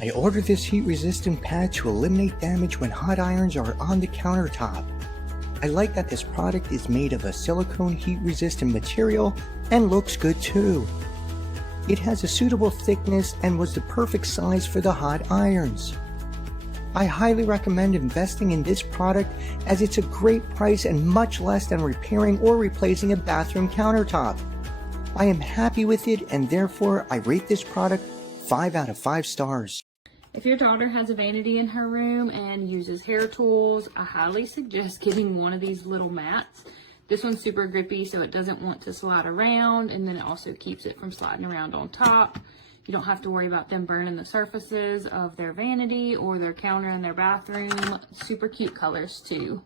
I ordered this heat-resistant pad to eliminate damage when hot irons are on the countertop. I like that this product is made of a silicone heat-resistant material and looks good too. It has a suitable thickness and was the perfect size for the hot irons. I highly recommend investing in this product as it's a great price and much less than repairing or replacing a bathroom countertop. I am happy with it and therefore I rate this product 5 out of 5 stars. If your daughter has a vanity in her room and uses hair tools, I highly suggest getting one of these little mats. This one's super grippy, so it doesn't want to slide around, and then it also keeps it from sliding around on top. You don't have to worry about them burning the surfaces of their vanity or their counter in their bathroom. Super cute colors too.